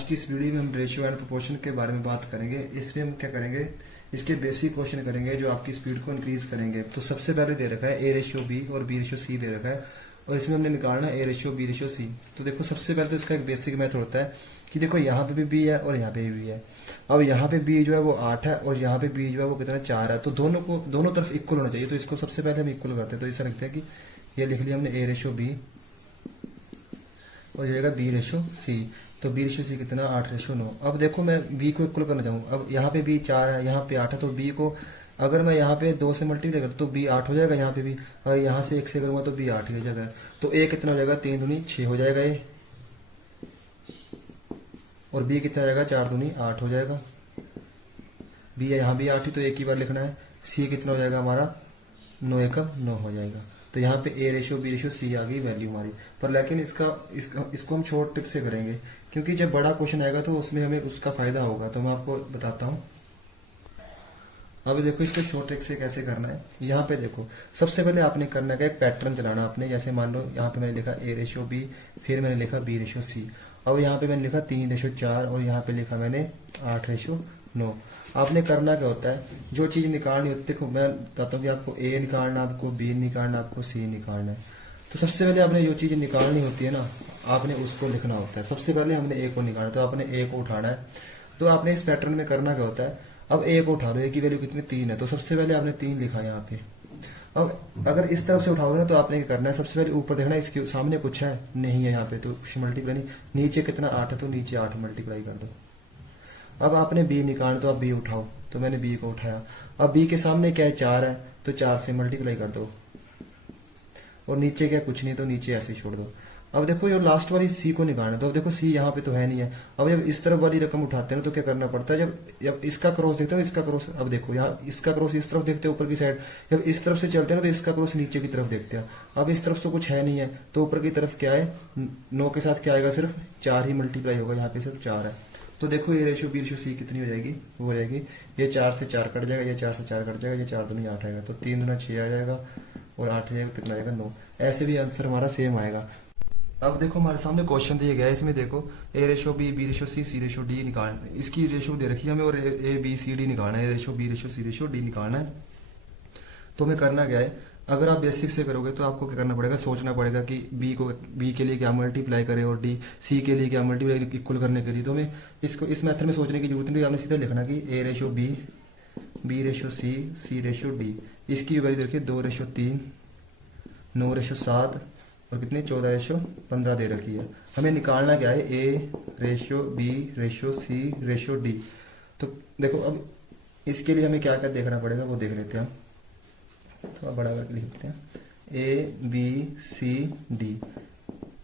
आज की इस वीडियो में हम रेशियो एंड प्रोपोर्शन के बारे में बात करेंगे। इसमें हम क्या करेंगे, इसके बेसिक क्वेश्चन करेंगे जो आपकी स्पीड को इंक्रीज करेंगे। तो सबसे पहले दे रखा है ए रेशियो बी और बी रेशियो सी दे रखा है, और इसमें हमने निकालना है A ratio B ratio C. तो देखो सबसे पहले तो इसका एक बेसिक मेथड होता है कि देखो यहाँ पे भी बी है और यहाँ पे भी है। अब यहाँ पे बी जो है वो 8 है और यहाँ पे बी जो है वो कितना 4 है, तो दोनों तरफ इक्वल होना चाहिए। तो इसको सबसे पहले हम इक्वल करते हैं। तो ऐसा लिखते हैं कि ये लिख लिया हमने ए रेशियो बी और जाएगा बी रेशो सी। तो बी रेशो सी कितना 8 रेशो 9। अब देखो मैं बी को इक्वल करना चाहूँ। अब यहाँ पे बी 4 है, यहाँ पे 8 है, तो बी को अगर मैं यहाँ पे 2 से मल्टीप्लाई करूँ तो बी 8 हो जाएगा यहाँ पे भी, और यहाँ से 1 से करूँगा तो बी 8 ही हो जाएगा। तो ए कितना हो जाएगा 3 दूनी 6 हो जाएगा ए, और बी कितना जाएगा 4 दूनी 8 हो जाएगा। बी है यहाँ भी 8 ही, तो एक ही बार लिखना है। सी कितना हो जाएगा हमारा 9 एकम 9 हो जाएगा। तो यहाँ पे A ratio B ratio C आ गई वैल्यू हमारी। पर लेकिन इसको हम शॉर्ट ट्रिक से करेंगे, क्योंकि जब बड़ा क्वेश्चन आएगा तो उसमें हमें उसका फायदा होगा। तो मैं आपको बताता हूँ। अब देखो इसको शॉर्ट ट्रिक से कैसे करना है। यहाँ पे देखो सबसे पहले आपने करना है एक पैटर्न चलाना आपने। जैसे मान लो यहाँ पे मैंने लिखा ए रेशियो बी, फिर मैंने लिखा बी रेशियो सी। अब यहाँ पे मैंने लिखा 3 रेशियो 4 और यहाँ पे लिखा मैंने 8 रेशियो 9। आपने करना क्या होता है, जो चीज़ निकालनी होती है, मैं बताता हूँ कि आपको ए निकालना, आपको बी निकालना, आपको सी निकालना है। तो सबसे पहले आपने जो चीज़ निकालनी होती है ना, आपने उसको लिखना होता है। सबसे पहले हमने ए को निकालना, तो आपने ए को उठाना है। तो आपने इस पैटर्न में करना क्या होता है, अब ए को उठा लो, ए की वैल्यू कितनी 3 है, तो सबसे पहले आपने 3 लिखा यहाँ पे। अब अगर इस तरफ से उठाओगे ना तो आपने क्या करना है, सबसे पहले ऊपर देखना है इसके सामने कुछ है नहीं है यहाँ पे, तो मल्टीप्लाई नहीं, नीचे कितना 8 है तो नीचे 8 मल्टीप्लाई कर दो। अब आपने बी निकालना, तो आप बी उठाओ, तो मैंने बी को उठाया। अब बी के सामने क्या है 4 है, तो 4 से मल्टीप्लाई कर दो, और नीचे क्या कुछ नहीं, तो नीचे ऐसे छोड़ दो। अब देखो जो लास्ट वाली सी को निकालना, तो अब देखो सी यहाँ पे तो है नहीं है। अब जब इस तरफ वाली रकम उठाते हैं तो क्या करना पड़ता है, जब इसका क्रॉस देखते हो इसका क्रॉस, अब देखो यहाँ इसका क्रॉस इस तरफ देखते हैं ऊपर की साइड, जब इस तरफ से चलते हैं तो इसका क्रॉस नीचे की तरफ देखते हैं। अब इस तरफ से कुछ है नहीं है, तो ऊपर की तरफ क्या है 9 के साथ क्या आएगा, सिर्फ 4 ही मल्टीप्लाई होगा, यहाँ पे सिर्फ 4 है। तो देखो ये रेशियो बी रेशियो सी कितनी हो जाएगी, वो हो जाएगी ये 4 से 4 कट जाएगा, ये 4 से 4 कट जाएगा, ये 4 दूनी 8 आएगा, तो 3 दूना 6 आ जाएगा और 8 जाएगा, कितना आएगा 9। ऐसे भी आंसर हमारा सेम आएगा। अब देखो हमारे सामने क्वेश्चन दिया गया है, इसमें देखो A ratio B B ratio C C ratio D निकालना, इसकी रेशियो दे रखी है हमें, और ए बी सी डी निकालना है, A ratio B ratio C ratio D निकालना है। तो हमें करना क्या है, अगर आप बेसिक से करोगे तो आपको क्या करना पड़ेगा, सोचना पड़ेगा कि बी के लिए क्या मल्टीप्लाई करें और डी सी के लिए क्या मल्टीप्लाई इक्वल करने के लिए। तो हमें इसको इस मेथड में सोचने की जरूरत नहीं, आपने सीधा लिखना कि A ratio B B ratio C C ratio D. इसकी वैल्यू देखिए 2 रेशियो 3 9 रेशियो 7 और कितनी 14 रेशियो 15 दे रखी है। हमें निकालना क्या है, A ratio B ratio C ratio D. तो देखो अब इसके लिए हमें क्या क्या देखना पड़ेगा वो देख लेते हैं। थोड़ा बड़ा करके लिखते हैं ए बी सी डी।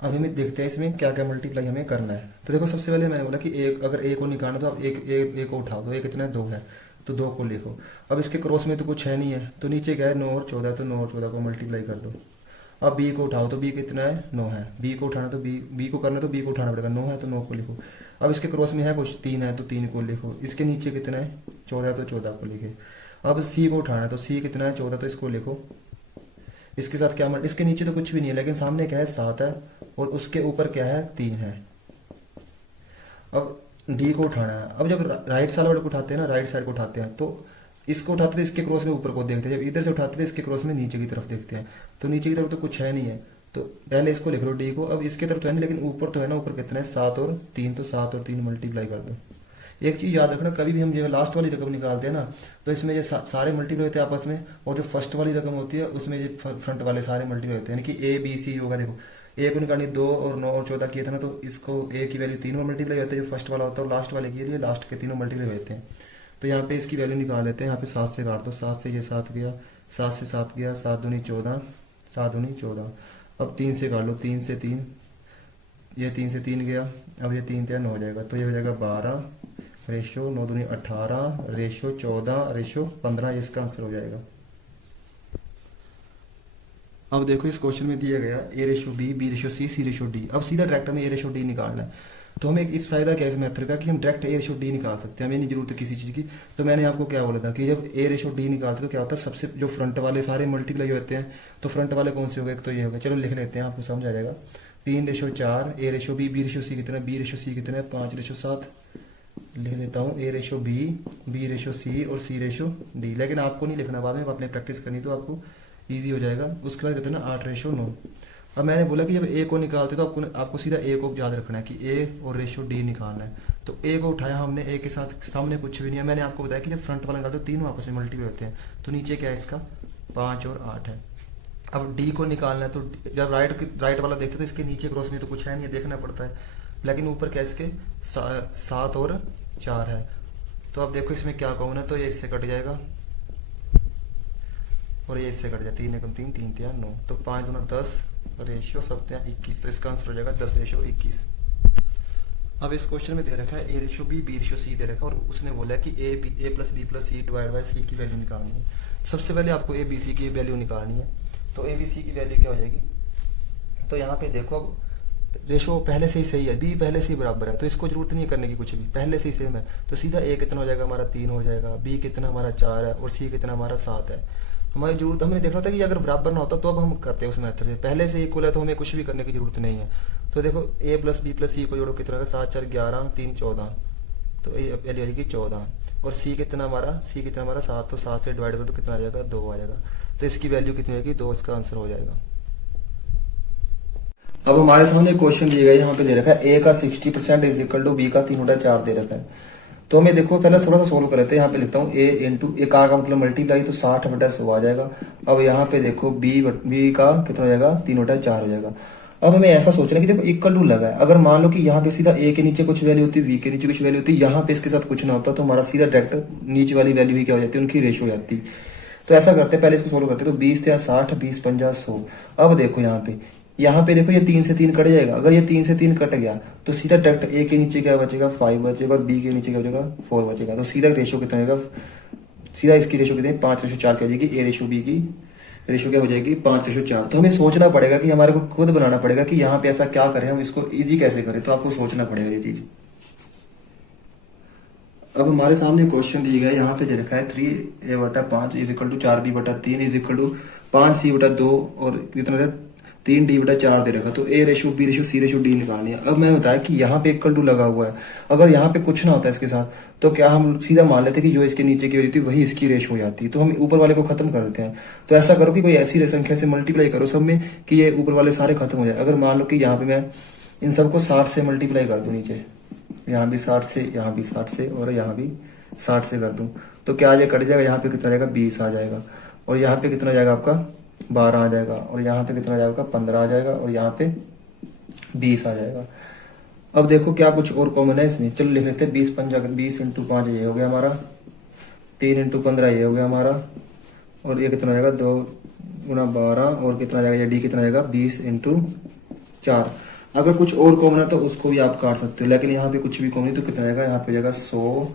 अब हमें देखते हैं इसमें क्या क्या मल्टीप्लाई हमें करना है। तो देखो सबसे पहले मैंने बोला कि अगर ए को निकालना तो आप एक को उठाओ, तो ए कितना है 2 है, तो 2 को लिखो। अब इसके क्रॉस में तो कुछ है नहीं है, तो नीचे क्या है 9 और 14, तो 9 और 14 को मल्टीप्लाई कर दो। अब बी को उठाओ, तो बी कितना है 9 है, बी को उठाना तो बी को करना तो बी को उठाना पड़ेगा, 9 है तो 9 को लिखो। अब इसके क्रॉस में है कुछ 3 है, तो 3 को लिखो। इसके नीचे कितना है 14 है, तो 14 को लिखे। अब सी को उठाना है, तो सी कितना है 14, तो इसको लिखो। इसके साथ क्या इसके नीचे तो कुछ भी नहीं है, लेकिन सामने क्या है 7 है, और उसके ऊपर क्या है 3 है। अब डी को उठाना है। अब जब राइट साइड को उठाते हैं ना, राइट साइड को उठाते हैं, तो इसको उठाते थे इसके क्रॉस में ऊपर को देखते हैं, जब इधर से उठाते थे इसके क्रॉस में नीचे की तरफ देखते हैं, तो नीचे की तरफ तो कुछ है नहीं है, तो पहले इसको लिख लो डी को। अब इसके तरफ तो है नहीं, लेकिन ऊपर तो है ना, ऊपर कितना है 7 और 3, तो 7 और 3 मल्टीप्लाई कर दो। एक चीज़ याद रखना, कभी भी हम जो लास्ट वाली रकम निकालते हैं ना, तो इसमें ये सारे मल्टीप्लाई होते हैं आपस में, और जो फर्स्ट वाली रकम होती है उसमें ये फ्रंट वाले सारे मल्टीप्लाई होते हैं। यानी कि ए बी सी होगा, देखो ए को निकालनी 2 और 9 और 14 किए थे ना, तो इसको ए की वैल्यू 3 में मल्टीप्लाई होते हैं जो फर्स्ट वाला होता है, और लास्ट वाले के लिए लास्ट के 3 मल्टीप्लाई होते हैं। तो यहाँ पे इसकी वैल्यू निकाल लेते हैं। यहाँ पे 7 से काट दो, 7 से ये 7 गया, 7 से 7 गया, 7 दूनी 14, 7 दूनी 14। अब 3 से काट लो, 3 से 3, ये 3 से 3 गया, अब ये 3 3 हो जाएगा, तो ये हो जाएगा 12 रेशो 9 दूनी 18 रेशो 14 रेशो 15, इसका आंसर हो जाएगा। अब देखो इस क्वेश्चन में दिया गया ए रेशो बी बी रेशो सी सी रेशो डी। अब सीधा डायरेक्ट हमें ए रेशो डी निकालना है। तो हमें इस फायदा क्या है इस मेथड का कि हम डायरेक्ट ए रेशो डी निकाल सकते हैं, हमें नहीं जरूरत है किसी चीज़ की। तो मैंने आपको क्या बोला था कि जब ए रेशो डी निकालते तो क्या होता है, सबसे जो फ्रंट वाले सारे मल्टीप्लाई होते हैं, तो फ्रंट वाले कौन से हो गए, तो ये हो गए। चलो लिख लेते हैं, आपको समझ आ जाएगा। 3:4, ए रेशो बी रेशो सी कितना है, बी रेशो सी कितना है 5:7 लिख देता हूँ, ए रेशो बी रेशो सी और सी रेशो डी। लेकिन आपको नहीं लिखना, बाद में आपने प्रैक्टिस करनी तो आपको ईजी हो जाएगा। उसके बाद कहते हैं ना 8:9। अब मैंने बोला कि जब ए को निकालते तो आपको सीधा ए को याद रखना है कि ए और रेशो डी निकालना है। तो ए को उठाया हमने, ए के साथ सामने कुछ भी नहीं है। मैंने आपको बताया कि जब फ्रंट वाला निकालते तो तीनों आपस में मल्टीप्लाई होते हैं। तो नीचे क्या है इसका 5 और 8 है। अब डी को निकालना है तो जब राइट वाला देखते तो इसके नीचे क्रॉस नहीं तो कुछ है नहीं, देखना पड़ता है। लेकिन ऊपर क्या इसके 7 और 4 है। तो अब देखो इसमें क्या कॉमन है, तो ये इससे कट जाएगा और ये इससे कट जाए, 3 एकम 3, 3 3 9, तो 5 दूना 10 रेशियो 7 21। तो इसका आंसर हो जाएगा 10:21। अब इस क्वेश्चन में दे रखा है A ratio B ratio C दे रखा है और उसने बोला है कि A plus B plus C divide by C की वैल्यू निकालनी है। सबसे पहले आपको ए बी सी की वैल्यू निकालनी है। तो ए बी सी की वैल्यू क्या हो जाएगी, तो यहाँ पे देखो रेशो पहले से ही सही है, बी पहले से ही बराबर है, तो इसको जरूरत नहीं करने की कुछ भी, पहले से ही सेम है। तो सीधा ए कितना हो जाएगा हमारा 3 हो जाएगा, बी कितना हमारा 4 है और सी कितना हमारा 7 है। हमारी जरूरत हमें देखना होता है कि अगर बराबर ना होता तो अब हम करते हैं उस मेथड से, पहले से इक्वल है तो हमें कुछ भी करने की जरूरत नहीं है। तो देखो ए प्लस बी प्लस सी को जोड़ो कितना होगा 7 4 11 3 14, तो ये वैल्यू आएगी 14। और सी कितना हमारा 7, तो 7 से डिवाइड करो तो कितना आ जाएगा 2 आ जाएगा। तो इसकी वैल्यू कितनी आएगी 2, इसका आंसर हो जाएगा। अब हमारे सामने क्वेश्चन दिया गया, यहाँ पे दे रखा है ए का 60% इज इक्वल टू बी का 3/4 दे रखा है। तो हमें देखो पहले थोड़ा सा सोल्व कर लेते हैं। यहाँ पे लिखता हूँ ए इंटू ए का मतलब मल्टीप्लाई, तो 60/100 आ जाएगा। अब यहाँ पे देखो बी का कितना हो जाएगा 3/4 हो जाएगा। अब हमें ऐसा सोचना है कि देखो इक्वल टू लगा है, अगर मान लो कि यहाँ पे सीधा ए के नीचे कुछ वैल्यू होती है, बी के नीचे कुछ वैल्यू होती है, यहाँ पे इसके साथ कुछ ना होता तो हमारा सीधा डायरेक्ट नीचे वाली वैल्यू ही क्या हो जाती है, उनकी रेशो हो जाती। तो ऐसा करते हैं, पहले इसको सोल्व करते हैं। तो 20 या 60, 20 50 100। अब देखो यहाँ पे देखो ये 3 से 3 कट जाएगा। अगर ये 3 से 3 कट गया तो सीधा डायरेक्ट ए के नीचे क्या बचेगा 5 बचेगा और बी के नीचे क्या बचेगा 4 बचेगा। तो सीधा रेशो कितना होगा, सीधा इसकी रेशो कितनी 5:4 की हो जाएगी। ए रेशो बी की रेशो क्या हो जाएगी 5:4। तो हमें सोचना पड़ेगा कि हमारे को खुद बनाना पड़ेगा कि यहाँ पे ऐसा क्या करें, हम इसको ईजी कैसे करें। तो आपको सोचना पड़ेगा ये चीज। अब हमारे सामने क्वेश्चन दिया गया है, यहाँ पे दे रखा है 3a/5 is equal to 4b/3 is equal to 5c/2 और कितना 3d/4 दे रखा। तो A ratio B ratio C ratio D निकालनी है। अब मैंने बताया कि यहाँ पे इक्वल टू लगा हुआ है, अगर यहाँ पे कुछ ना होता है इसके साथ तो क्या हम सीधा मान लेते कि जो इसके नीचे की वैल्यू थी वही इसकी रेशो हो जाती है। तो हम ऊपर वाले को खत्म कर देते हैं। तो ऐसा करो कि कोई ऐसी संख्या से मल्टीप्लाई करो सब में कि ये ऊपर वाले सारे खत्म हो जाए। अगर मान लो कि यहाँ पे मैं इन सबको 60 से मल्टीप्लाई कर दूं, नीचे यहाँ भी 60 से, यहाँ भी 60 से और यहाँ भी 60 से कर दूं, तो क्या आ जाएगा कट जाएगा। यहाँ पे कितना जाएगा 20 आ जाएगा और यहाँ पे कितना जाएगा आपका 12 आ जाएगा और यहाँ पे कितना जाएगा 15 आ जाएगा और यहाँ पे 20 आ जाएगा। अब देखो क्या कुछ और कॉमन है इसमें, चलो लिख लेते हैं 20 × 5 ये हो गया हमारा, 3 × 15 ये हो गया हमारा और ये कितना जाएगा 2 × 12 और कितना जाएगा ये डी कितना जाएगा 20 × 4। अगर कुछ और कॉमन है तो उसको भी आप काट सकते हो, लेकिन यहाँ पे कुछ भी कॉमन नहीं तो कितना जाएगा यहाँ पे जाएगा 100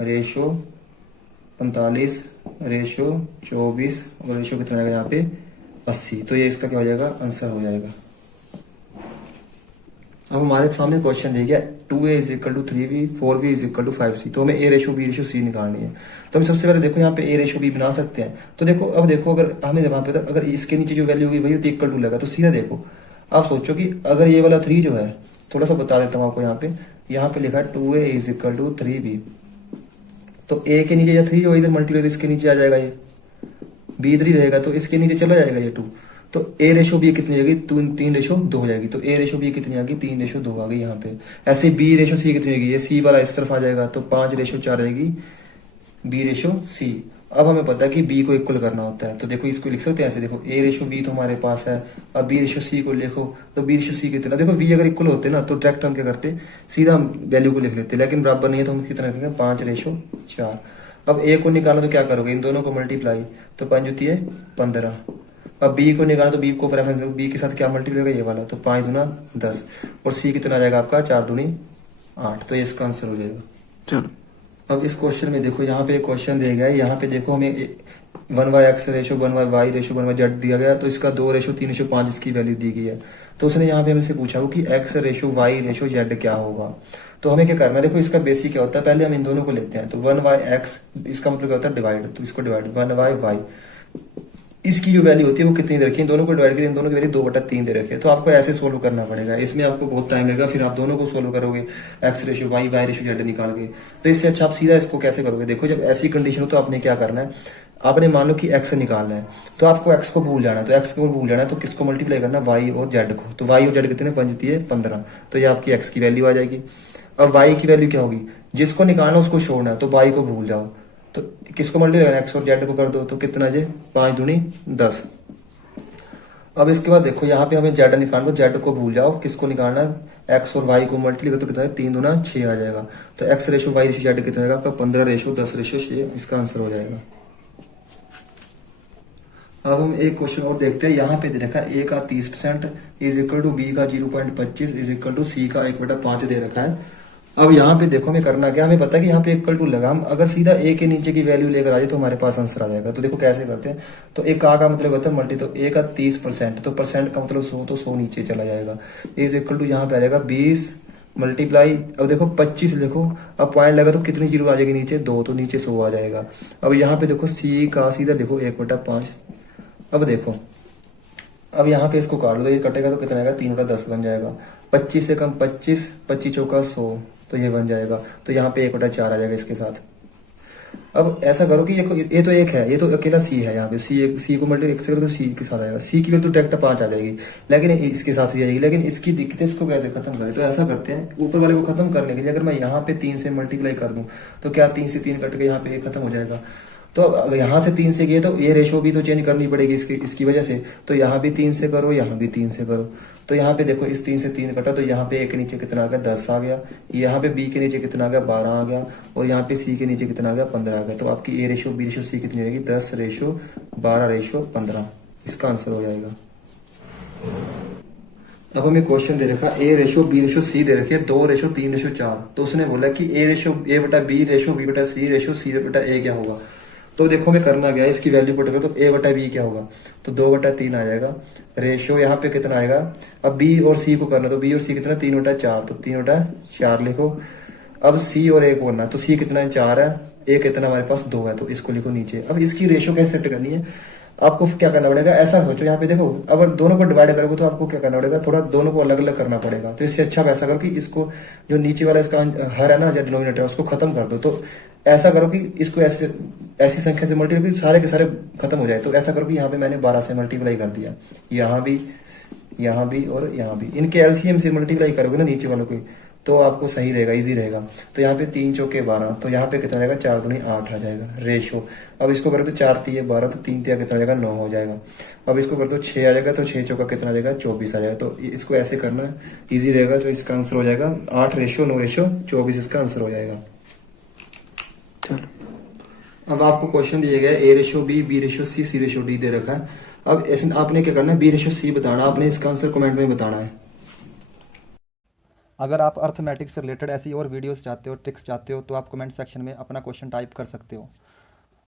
रेशो 45 रेशो 24 और रेशो कितना जाएगा यहाँ पे 80। तो ये इसका क्या हो जाएगा आंसर हो जाएगा। अब हमारे सामने क्वेश्चन दिया गया 2a is equal to 3b 4b is equal to 5c। तो हमें a ratio B ratio c निकालनी है। तो हम सबसे पहले देखो यहाँ पे ए रेशो बी बना सकते हैं। तो देखो अब देखो अगर हमें वहां पे अगर इसके नीचे जो वैल्यू होगी वही होती इक्वल टू लगा, तो सीधा देखो आप सोचो कि अगर ये वाला 3 जो है, थोड़ा सा बता देता हूँ आपको, यहाँ पे लिखा है 2a is equal to 3b। तो ए के नीचे या 3 जो इधर मल्टीप्लाई तो इसके नीचे आ जाएगा, ये बी 3 रहेगा तो इसके नीचे चला जाएगा ये 2। तो ए रेशो बी कितनी जाएगी 3:2 हो जाएगी। तो ए रेशो बी कितनी आ गई 3:2 आ गई यहाँ पे। ऐसे बी रेशो सी कितनी होगी, ये सी वाला इस तरफ आ जाएगा तो 5:4 रहेगी बी रेशो सी। अब हमें पता है कि बी को इक्वल करना होता है, तो देखो इसको लिख सकते हैं ऐसे, देखो ए रेशो बी तो हमारे पास है, अब बी रेशो सी को लिखो तो बी रेशो सी कितना, देखो बी अगर इक्वल होते ना तो डायरेक्ट हम क्या करते सीधा हम वैल्यू को लिख लेते, लेकिन बराबर नहीं है तो हम कितना लिखेंगे 5:4। अब ए को निकालना तो क्या करोगे, इन दोनों को मल्टीप्लाई, तो 5 होती है 15। अब बी को निकालना तो बी को प्रेफरेंस दो, बी के साथ क्या मल्टीप्लाई होगा ये वाला, तो 5 दूना 10 और सी कितना आ जाएगा आपका 4 दूनी 8। तो ये इसका आंसर हो जाएगा। चलो अब इस क्वेश्चन में देखो, यहाँ पे एक क्वेश्चन दिया गया है, यहाँ पे देखो हमें 1/x ratio 1/y ratio 1/z दिया गया, तो इसका 2:3:5 इसकी वैल्यू दी गई है। तो उसने यहाँ पे हमसे पूछा हो कि x ratio y ratio z क्या होगा। तो हमें क्या करना है, देखो इसका बेसिक क्या होता है, पहले हम इन दोनों को लेते हैं। तो 1/x इसका मतलब क्या होता है डिवाइड, तो इसको डिवाइड 1/y इसकी जो वैल्यू होती है वो कितनी दे रखी है, इन दोनों को डिवाइड करें, इन दोनों की वैल्यू 2/3 दे रखी है। तो आपको ऐसे सोल्व करना पड़ेगा, इसमें आपको बहुत टाइम लगेगा, फिर आप दोनों को सोल्व करोगे x ratio y, y ratio z निकाल के। तो इससे अच्छा आप सीधा इसको कैसे करोगे, देखो जब ऐसी कंडीशन हो तो आपने क्या करना है, आपने मान लो कि एक्स निकालना है, तो आपको एक्स को भूल जाना है, तो एक्स को भूल जाना है तो किसको मल्टीप्लाई करना है, वाई और जेड को। तो वाई और जेड कितने, 5×3 = 15, तो ये आपकी एक्स की वैल्यू आ जाएगी। अब वाई की वैल्यू क्या होगी, जिसको निकालना उसको छोड़ना है, तो वाई को भूल जाओ, तो किसको मल्टीप्लाई करना है, एक्स और जेड को कर दो, तो कितना जे 5×2 = 10। अब इसके बाद देखो यहाँ पे हमें जेड निकालना, तो जेड को भूल जाओ, किसको निकालना है, एक्स और वाई को मल्टीप्लाई करो तो कितना है, 3×2 = 6 आ जाएगा। तो x ratio y ratio z कितना आएगा आपका, 15:10:6, इसका आंसर हो जाएगा। अब हम एक क्वेश्चन और देखते हैं, यहाँ पे दे रखा है ए का 30% = बी का 0.25 = सी का 1/5 दे रखा है। अब यहाँ पे देखो हमें करना क्या, हमें पता है कि यहाँ पे इक्वल टू लगा, हम अगर सीधा ए के नीचे की वैल्यू लेकर आ जाए तो हमारे पास आंसर आ जाएगा। तो देखो कैसे करते हैं, तो ए का मतलब होता है मल्टी, तो ए का 30%, तो परसेंट का मतलब 100, तो 100 नीचे चला जाएगा, = यहाँ पे आ जाएगा 20 मल्टीप्लाई, अब देखो 25 लिखो, अब पॉइंट लगा तो कितनी जीरो आ जाएगी नीचे, 2, तो नीचे 100 आ जाएगा। अब यहाँ पे देखो सी का सीधा देखो 1/5। अब देखो, अब यहाँ पे इसको काट लो, तो ये कटेगा तो कितना आएगा, 3/10 बन जाएगा। 25 से कम 25, 25 चौका 100, तो ये बन जाएगा। तो यहाँ पे 1/4 आ जाएगा इसके साथ। अब ऐसा करो कि ये तो एक है, ये तो अकेला सी है, यहाँ पे सी को मल्टीप्लाई एक से करो तो सी के साथ आएगा, सी की वैल्यू डायरेक्ट 5 आ जाएगी, लेकिन इसके साथ भी आएगी। लेकिन इसकी दिक्कत है, इसको कैसे खत्म करें, तो ऐसा करते हैं, ऊपर वाले को खत्म करने के लिए अगर मैं यहाँ पे 3 से मल्टीप्लाई कर दूं, तो क्या 3 से 3 कट के यहाँ पे खत्म हो जाएगा। तो अब अगर यहाँ से 3 से गए तो ये रेशो भी तो चेंज करनी पड़ेगी इसकी वजह से, तो यहाँ भी 3 से करो, यहाँ भी 3 से करो। तो यहाँ पे देखो इस 3 से 3 कटा, तो यहाँ पे ए के नीचे कितना आ गया, 10 आ गया, यहाँ पे बी के नीचे कितना आ गया, 12 आ गया, और यहाँ पे सी के नीचे कितना आ गया, 15 आ गया। तो आपकी ए रेशो बी रेशो सी कितनी होगी, 10:12:15, इसका आंसर हो जाएगा। अब हमें क्वेश्चन दे रखा ए रेशो बी रेशो सी दे रखी है 2:3:4, तो उसने बोला कि ए रेशो ए बटा बी रेशो बी बटा सी रेशो सी बटा ए क्या होगा। तो देखो हमें करना गया, इसकी वैल्यू पुट करो, तो ए बटा बी क्या होगा, तो 2/3 आ जाएगा। रेशो यहाँ पे कितना आएगा, अब बी और सी को करना, तो बी और सी कितना 3/4, तो 3/4 लिखो। अब सी और ए को करना, तो सी कितना है 4 है, ए कितना हमारे पास 2 है, तो इसको लिखो नीचे। अब इसकी रेशो कैसे सेट करनी है, आपको क्या करना पड़ेगा, ऐसा सोचो यहाँ पे देखो, अगर दोनों को डिवाइड करोगे तो आपको क्या करना पड़ेगा, थोड़ा दोनों को अलग अलग करना पड़ेगा। तो इससे अच्छा वैसा करो कि इसको जो नीचे वाला इसका हर है ना, जो डिनोमिनेटर उसको खत्म कर दो। तो ऐसा करो कि इसको ऐसे ऐसी संख्या से मल्टीप्लाई सारे के सारे खत्म हो जाए। तो ऐसा करो कि यहाँ पे मैंने 12 से मल्टीप्लाई कर दिया, यहाँ भी, यहाँ भी और यहाँ भी, इनके एलसीएम से मल्टीप्लाई करोगे ना नीचे वालों के, तो आपको सही रहेगा, इजी रहेगा। तो यहाँ पे 3 चौके 12, तो यहाँ पे कितना जाएगा, 4×8 आ जाएगा रेशो। अब इसको करो तो 4×3 = 12, तो 3×3 कितना जाएगा, 9 हो जाएगा। अब इसको करो तो 6 आ जाएगा, तो 6 चौका कितना आ जाएगा, 24 आ जाएगा। तो इसको ऐसे करना है, ईजी रहेगा। तो इसका आंसर हो जाएगा 8:9:24, इसका आंसर हो जाएगा। अब आपको क्वेश्चन दिए गए ए रेशो बी, बी रेशो सी, सी रेशो डी दे रखा है। अब ऐसे आपने क्या करना है, बी रेशो सी बताना, आपने इसका आंसर कमेंट में बताना है। अगर आप अर्थमेटिक्स से रिलेटेड ऐसी और वीडियोस चाहते हो, ट्रिक्स चाहते हो, तो आप कमेंट सेक्शन में अपना क्वेश्चन टाइप कर सकते हो।